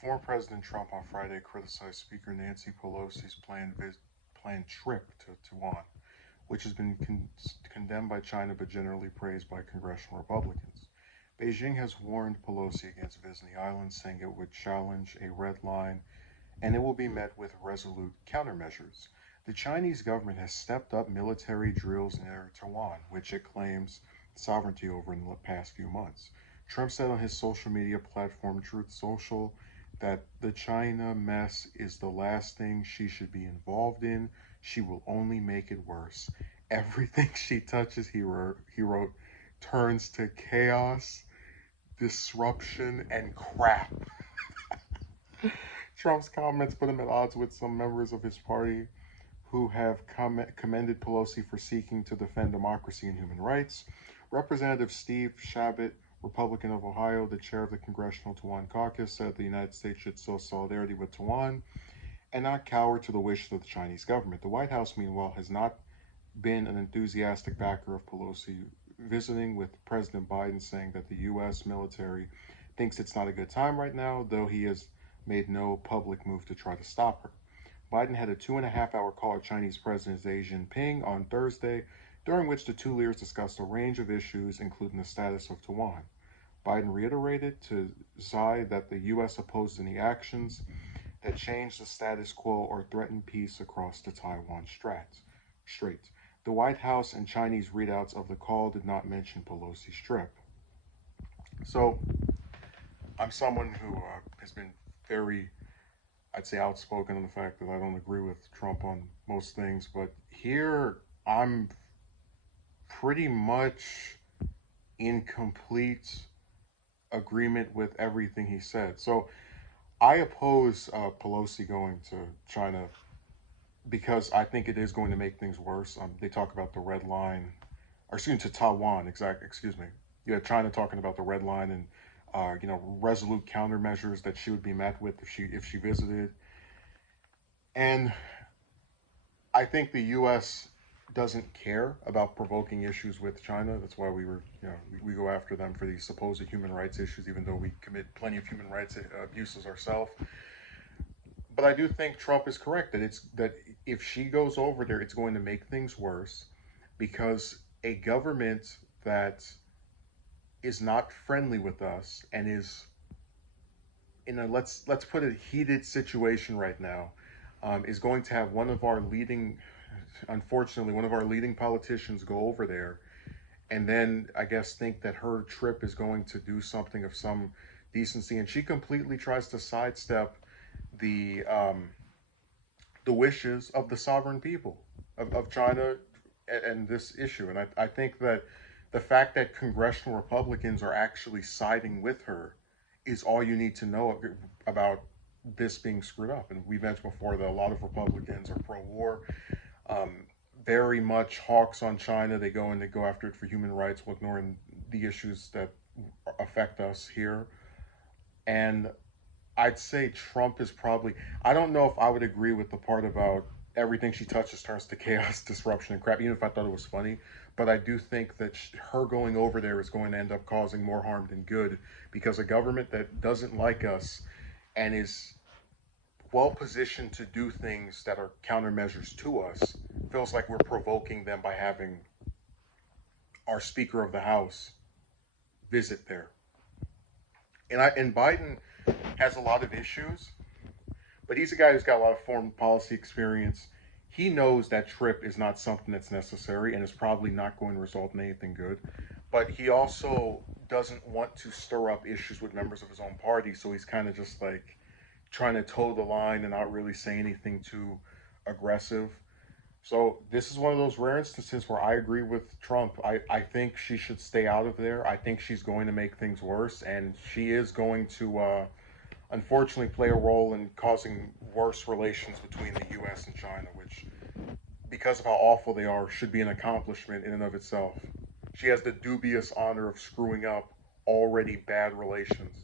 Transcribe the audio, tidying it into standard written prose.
Former President Trump on Friday criticized Speaker Nancy Pelosi's planned trip to Taiwan, which has been condemned by China but generally praised by congressional Republicans. Beijing has warned Pelosi against visiting the island, saying it would challenge a red line and it will be met with resolute countermeasures. The Chinese government has stepped up military drills near Taiwan, which it claims sovereignty over in the past few months. Trump said on his social media platform, Truth Social, that the China mess is the last thing she should be involved in. She will only make it worse. Everything she touches, he wrote, turns to chaos, disruption, and crap. Trump's comments put him at odds with some members of his party who have commended Pelosi for seeking to defend democracy and human rights. Representative Steve Chabot, Republican of Ohio, the chair of the Congressional Taiwan Caucus, said the United States should show solidarity with Taiwan and not cower to the wishes of the Chinese government. The White House, meanwhile, has not been an enthusiastic backer of Pelosi visiting, with President Biden saying that the U.S. military thinks it's not a good time right now, though he has made no public move to try to stop her. Biden had a 2.5 hour call with Chinese President Xi Jinping on Thursday, during which the two leaders discussed a range of issues, including the status of Taiwan. Biden reiterated to Xi that the U.S. opposes any actions that change the status quo or threaten peace across the Taiwan Strait. The White House and Chinese readouts of the call did not mention Pelosi's trip. So, I'm someone who has been very, I'd say, outspoken on the fact that I don't agree with Trump on most things, but here I'm pretty much in complete agreement with everything he said. So I oppose Pelosi going to China because I think it is going to make things worse. They talk about the red line, or excuse me, to Taiwan. Excuse me. Yeah, China talking about the red line and resolute countermeasures that she would be met with if she visited. And I think the U.S. doesn't care about provoking issues with China. That's why we go after them for these supposed human rights issues, even though we commit plenty of human rights abuses ourselves. But I do think Trump is correct that if she goes over there, it's going to make things worse because a government that is not friendly with us and is in a let's put it heated situation right now, is going to have unfortunately, one of our leading politicians go over there and then I guess think that her trip is going to do something of some decency, and she completely tries to sidestep the the wishes of the sovereign people of China and this issue. And I think that the fact that congressional Republicans are actually siding with her is all you need to know about this being screwed up. And we mentioned before that a lot of Republicans are pro-war, um, very much hawks on China. They go after it for human rights while ignoring the issues that affect us here. And I'd say Trump is probably. I don't know if I would agree with the part about everything she touches turns to chaos, disruption, and crap, even if I thought it was funny. But I do think that her going over there is going to end up causing more harm than good because a government that doesn't like us and is well positioned to do things that are countermeasures to us feels like we're provoking them by having our Speaker of the House visit there. And Biden has a lot of issues, but he's a guy who's got a lot of foreign policy experience. He knows that trip is not something that's necessary and is probably not going to result in anything good. But he also doesn't want to stir up issues with members of his own party, so he's kind of just like trying to toe the line and not really say anything too aggressive. So this is one of those rare instances where I agree with Trump. I think she should stay out of there. I think she's going to make things worse, and she is going to unfortunately play a role in causing worse relations between the U.S. and China, which, because of how awful they are, should be an accomplishment in and of itself. She has the dubious honor of screwing up already bad relations.